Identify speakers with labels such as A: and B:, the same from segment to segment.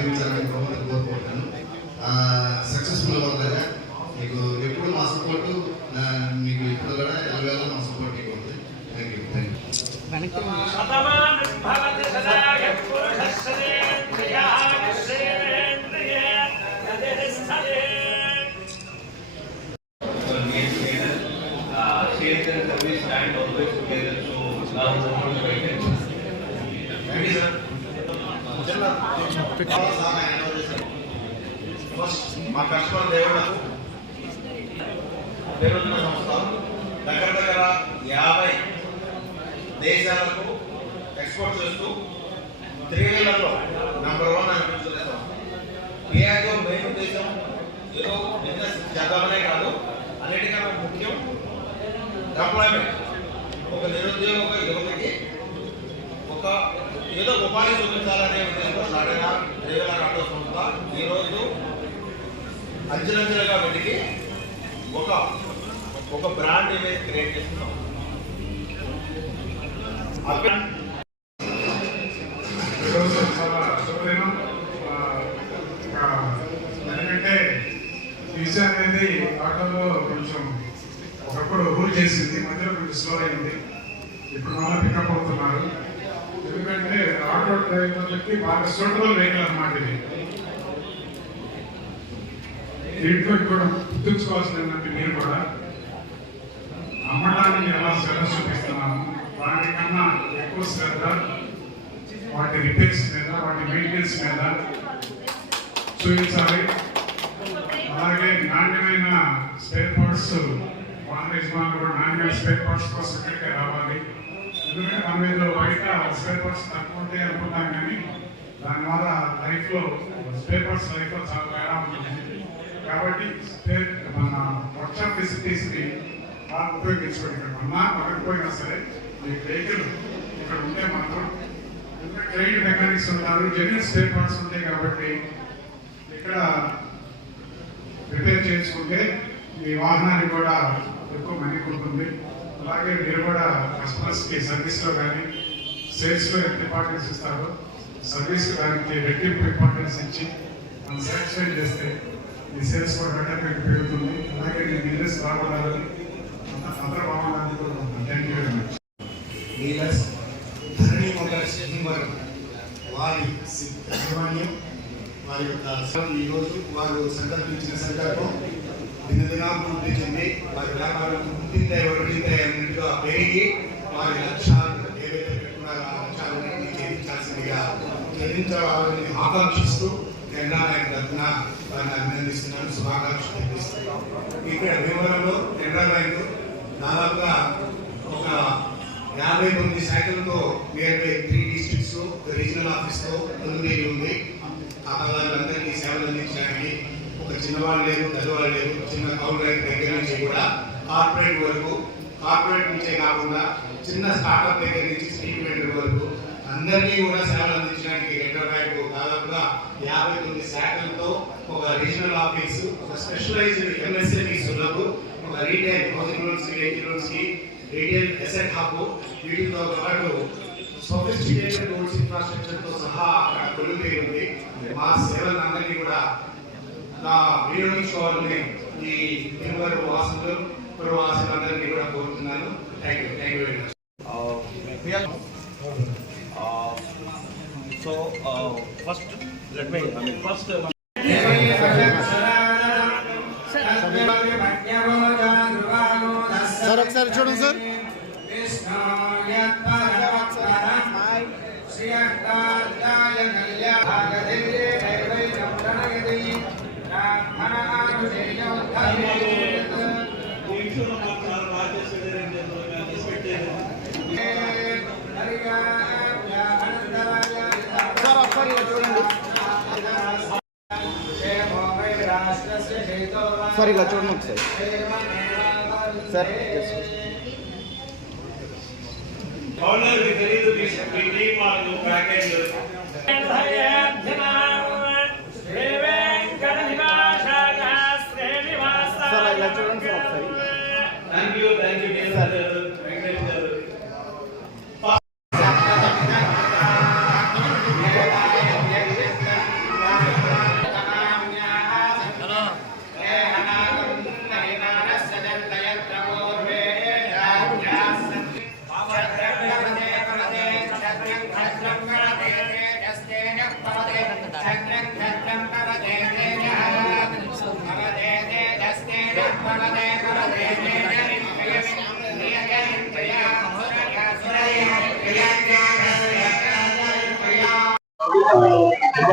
A: దీవించాలని భగవంతుని కోరుకుంటున్నాను సక్సెస్ఫుల్ అవ్వాలిగా మీకు ఎప్పుడు మా సపోర్ట్ మీకు ఇప్పుడు కూడా ఎలవేళ మా సపోర్ట్ మీకు ఉంది thank you thank you
B: Shatamanam Bhavati సదా యః పురుషస్సేంద్రియాः సేవేంద్రియే యదిస్థలే
C: uh, sales and service stand always together, so love is always very
D: first మా కస్టమర్ దేవుడకు పేరున్న సంస్థ దగ్గర దగ్గర యాభై దేశాలకు ఎక్స్పోర్ట్ చేస్తూ త్రీ వీలర్లో నంబర్ వన్ అనిపించలే సంస్థ పిఆర్ఓ మెయిన్ ఉద్దేశం ఏదో బిజినెస్ చేద్దామనే కాదు అన్నిటికన్నా ముఖ్యం ఎంప్లాయ్మెంట్ ఒక నిరుద్యోగ యువతకి ఒక ఏదో ఉపాధి చూపించాలనే ఉద్దేశంతో స్టార్ట్ అయిన ఆటో సంస్థ ఈరోజు అంచెలంచెలుగా వెతికి ఒక ఒక బ్రాండ్ ఇమేజ్ క్రియేట్ చేస్తున్నాం
E: ఎందుకంటే వీసా అనేది ఆటోలో కొంచెం ఒకప్పుడు రూల్ చేసింది మధ్యలో కొంచెం స్లో అయింది. ఇప్పుడు మళ్ళీ పికప్ అవుతున్నారు. ఎందుకంటే ఆటో డ్రైవర్లకి బాగా సూటబుల్ వెహికల్ అనమాట ఇది. దీంట్లో కూడా గుర్తుంచుకోవాల్సింది మీరు కూడా అమ్మడానికి ఎలా శ్రద్ధ చూపిస్తున్నాము వాటికన్నా ఎక్కువ శ్రద్ధ వాటి రిపేర్స్ మీద వాటి మెయింటెనెన్స్ మీద చూపించాలి. అలాగే నాణ్యమైన స్పేర్ పార్ట్స్ వాళ్ళ యజమానులు కూడా నాణ్యమైన స్పేర్ పార్ట్స్ కోసం ఇక్కడికే రావాలి. ఎందుకంటే మన మీద బయట పేపర్స్ తక్కువ ఉంటాయి అనుకుంటాం కానీ దానివల్ల లైఫ్లో పేపర్స్ పార్ట్స్ లైఫ్లో చాలా తేడా ఉంటుంది. కాబట్టి మన వర్క్షాప్ ఫెసిలిటీస్ని బాగా ఉపయోగించుకోండి. ఇక్కడ ఉన్నా పడకపోయినా సరే మీ వెహికల్ ఇక్కడ ఉంటే మాత్రం ట్రైన్ మెకానిక్స్ ఉంటారు జెన్యున్ స్పేర్ పార్ట్స్ ఉంటాయి కాబట్టి ఇక్కడ రిపేర్ చేసుకుంటే మీ వాహనానికి కూడా ఎక్కువ మనీ ఉంటుంది అలాగే మీరు కూడా కస్టమర్స్కి సర్వీస్లో కానీ సేల్స్లో ఎంత ఇంపార్టెన్స్ ఇస్తారో సర్వీస్ దానికి రెట్టింపు ఇంపార్టెన్స్ ఇచ్చి మనం సాటిస్ఫై చేస్తే ఈ సేల్స్ కూడా బెటర్గా పెరుగుతుంది. అలాగే మీ బిజినెస్ బాగుండాలని అందరూ బాగుండాలని కూడా thank you very much
A: dealers Dharani mobiles వారు వారి యాజమాన్యం వారి యొక్క ఈరోజు వారు సంకల్పించిన సంకల్పం దినదినాభివృద్ధి చెంది వారి వ్యాపారం పుట్టిందే ఒడితే అన్నింటిలో వారి లక్ష్యాలు ఏవైతే పెట్టుకున్నారో ఆ లక్ష్యాలన్నింటినీ ఛేదించాల్సిందిగా ఛేదించాలని ఆకాంక్షిస్తూ కెనడా తరఫున వారిని అభినందిస్తున్నాను శుభాకాంక్షలు తెలియజేస్తున్నాను. ఇక్కడ భీమవరంలో కెనడా దాదాపుగా ఒక యాభై తొమ్మిది శాఖలతో near by three districts regional ఆఫీస్తో ముందు ఉంది. ఆ వాళ్ళందరికీ సేవలు అందించడానికి ఒక చిన్నవాళ్ళు లేరు పెద్దవాళ్ళు లేరు చిన్న కౌలు దగ్గర నుంచి కూడా కార్పొరేట్ వరకు కార్పొరేట్ నుంచే కాకుండా చిన్న స్టార్ట్అప్ దగ్గర నుంచి స్ట్రీట్ వెండర్ వరకు అందరికీ కూడా సేవలు అందించడానికి రెండో బ్యాంక్ దాదాపుగా యాభై తొమ్మిది శాఖలతో ఒక రీజనల్ ఆఫీస్ ఒక స్పెషలైజ్డ్ ఎంఎస్ఎంఈస్ ఉన్నప్పుడు ఒక రీటైల్ హౌసింగ్ లోన్స్కి లోన్స్కి రీటైల్ అసెట్ హబ్ వీటితో పాటు సొఫిస్టికేటెడ్ రోడ్స్ ఇన్ఫ్రాస్ట్రక్చర్తో సహా అక్కడ కొలుగుతీ ఉంది. మా సేవలను అందరికీ కూడా నా వినియోగించుకోవాలని ఈ తిరుమల వాసులు పురవాసులందరినీ కూడా కోరుతున్నాను. thank you thank you very much
C: Uh, so, uh, first, let me, I mean, first, uh,
F: sir ఒకసారి చూడండి సార్ సార్ sir ఇలా చూడండి ఒకసారి సార్
B: పౌరులకు తెలియదు మీ టీం వాళ్ళు package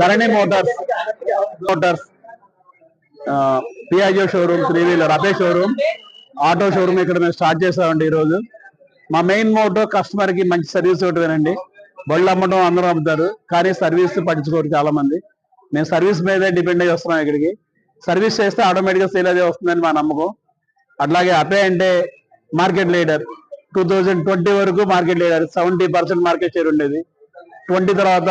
G: Dharani motors motors Piaggio showroom three wheeler Ape showroom auto showroom ఇక్కడ మేము స్టార్ట్ చేసామండి ఈరోజు. మా మెయిన్ మోటో కస్టమర్కి మంచి సర్వీస్ ఒకటివేనండి బళ్ళు అమ్మడం అందరూ అమ్ముతారు కానీ సర్వీస్ పట్టించుకోరు చాలా మంది మేము సర్వీస్ మీదే డిపెండ్ అయ్యి వస్తున్నాం ఇక్కడికి. సర్వీస్ చేస్తే ఆటోమేటిక్గా సేల్ అదే వస్తుందని మా నమ్మకం. అట్లాగే అపే అంటే market leader. Two thousand twenty వరకు market leader. Seventy percent market share ఉండేది. ట్వంటీ తర్వాత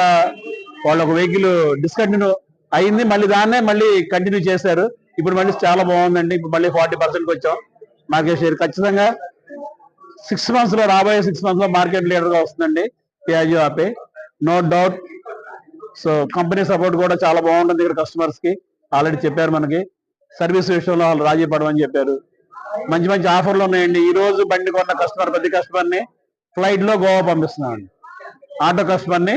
G: వాళ్ళు ఒక వెహికల్ డిస్కంటిన్యూ అయింది. మళ్ళీ దాన్నే మళ్ళీ కంటిన్యూ చేశారు. ఇప్పుడు మళ్ళీ చాలా బాగుందండి. ఇప్పుడు మళ్ళీ ఫార్టీ పర్సెంట్ వచ్చాం మార్కెట్ షేర్. ఖచ్చితంగా సిక్స్ మంత్స్లో రాబోయే సిక్స్ మంత్స్లో మార్కెట్ లీడర్గా వస్తుందండి Piaggio Ape no doubt so company support కూడా చాలా బాగుంటుంది ఇక్కడ కస్టమర్స్కి. ఆల్రెడీ చెప్పారు మనకి. సర్వీస్ విషయంలో వాళ్ళు రాజీ పడమని చెప్పారు. మంచి మంచి ఆఫర్లు ఉన్నాయండి. ఈ రోజు బండి కొన్న కస్టమర్ ప్రతి కస్టమర్ని ఫ్లైట్లో గోవా పంపిస్తున్నామండి. ఆటో కస్టమర్ని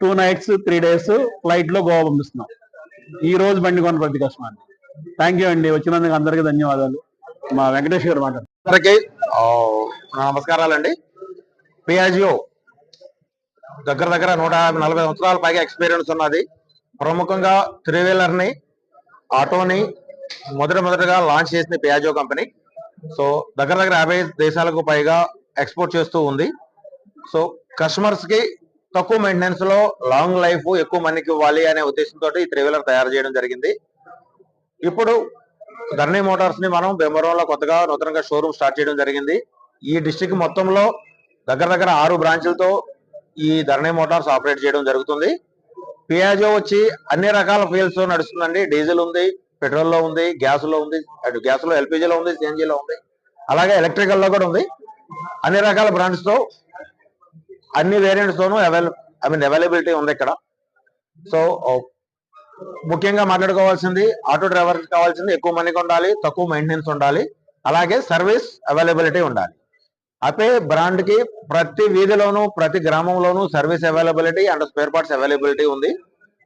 G: టూ నైట్స్ త్రీ డేస్ ఫ్లైట్లో గోవా పంపిస్తున్నాం. ఈ రోజు బండి కొన్న ప్రతి కస్టమర్ థ్యాంక్ యూ అండి. వచ్చినందుకు అందరికీ ధన్యవాదాలు. మా వెంకటేష్ గారు మాట
D: నమస్కారాలండి. పియాజియో దగ్గర దగ్గర నూట యాభై నలభై సంవత్సరాల పైగా ఎక్స్పీరియన్స్ ఉన్నది. ప్రముఖంగా త్రీ వీలర్ని ఆటోని మొదట మొదటగా లాంచ్ చేసిన పియాజో కంపెనీ సో దగ్గర దగ్గర యాభై దేశాలకు పైగా ఎక్స్పోర్ట్ చేస్తూ ఉంది. సో కస్టమర్స్కి తక్కువ మెయింటెనెన్స్లో లాంగ్ లైఫ్ ఎక్కువ మనీకి ఇవ్వాలి అనే ఉద్దేశంతో ఈ త్రీ వీలర్ తయారు చేయడం జరిగింది. ఇప్పుడు ధరణి మోటార్స్ని మనం భీమవరంలో కొత్తగా నూతనంగా షోరూమ్ స్టార్ట్ చేయడం జరిగింది. ఈ డిస్టిక్ మొత్తంలో దగ్గర దగ్గర ఆరు బ్రాంచ్లతో ఈ ధరణి మోటార్స్ ఆపరేట్ చేయడం జరుగుతుంది. పియాజో వచ్చి అన్ని రకాల ఫ్యూల్స్ నడుస్తుందండి. డీజిల్ ఉంది పెట్రోల్లో ఉంది గ్యాస్లో ఉంది అటు గ్యాస్లో LPG లో ఉంది CNG లో ఉంది. అలాగే ఎలక్ట్రికల్లో కూడా ఉంది. అన్ని రకాల బ్రాండ్స్తో అన్ని వేరియంట్స్ తోనూ అవైల ఐ మీన్ అవైలబిలిటీ ఉంది ఇక్కడ. సో ముఖ్యంగా మాట్లాడుకోవాల్సింది ఆటో డ్రైవర్ కావాల్సింది ఎక్కువ మనీకి ఉండాలి తక్కువ మెయింటెనెన్స్ ఉండాలి. అలాగే సర్వీస్ అవైలబిలిటీ ఉండాలి. అపే బ్రాండ్కి ప్రతి వీధిలోనూ ప్రతి గ్రామంలోనూ service availability and spare parts availability ఉంది.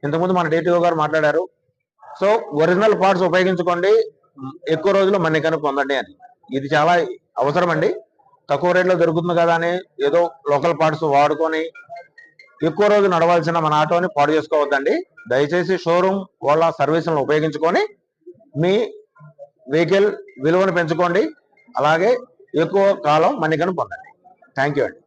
D: ఇంతకుముందు మన డిటిఓ గారు మాట్లాడారు. సో ఒరిజినల్ పార్ట్స్ ఉపయోగించుకోండి. ఎక్కువ రోజులు మన్నికను పొందండి అని. ఇది చాలా అవసరం అండి. తక్కువ రేట్లో దొరుకుతుంది కదా అని ఏదో లోకల్ పార్ట్స్ వాడుకొని ఎక్కువ రోజు నడవాల్సిన మన ఆటోని పాడు చేసుకోవద్దండి. దయచేసి షోరూమ్ వాళ్ళ సర్వీసులను ఉపయోగించుకొని మీ వెహికల్ విలువను పెంచుకోండి. అలాగే ఎక్కువ కాలం మన్నికను పొందండి. థ్యాంక్ యూ అండి.